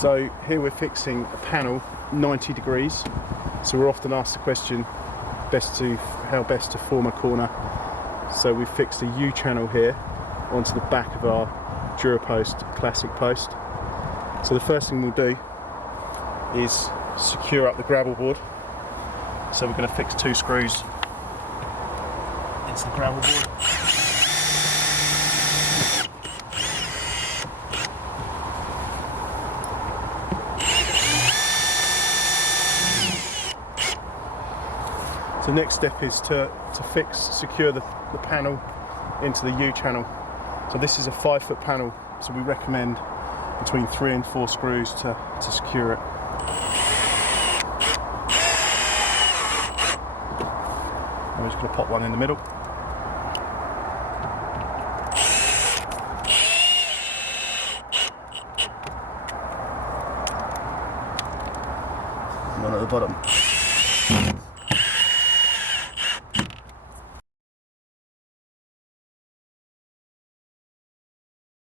So here we're fixing a panel 90 degrees. So we're often asked the question, how best to form a corner. So we've fixed a U-channel here onto the back of our DuraPost classic post. So the first thing we'll do is secure up the gravel board. So we're going to fix 2 screws into the gravel board. So the next step is to secure the panel into the U-channel. So this is a 5-foot panel, so we recommend between 3 and 4 screws to secure it. I'm just going to pop one in the middle. And one at the bottom.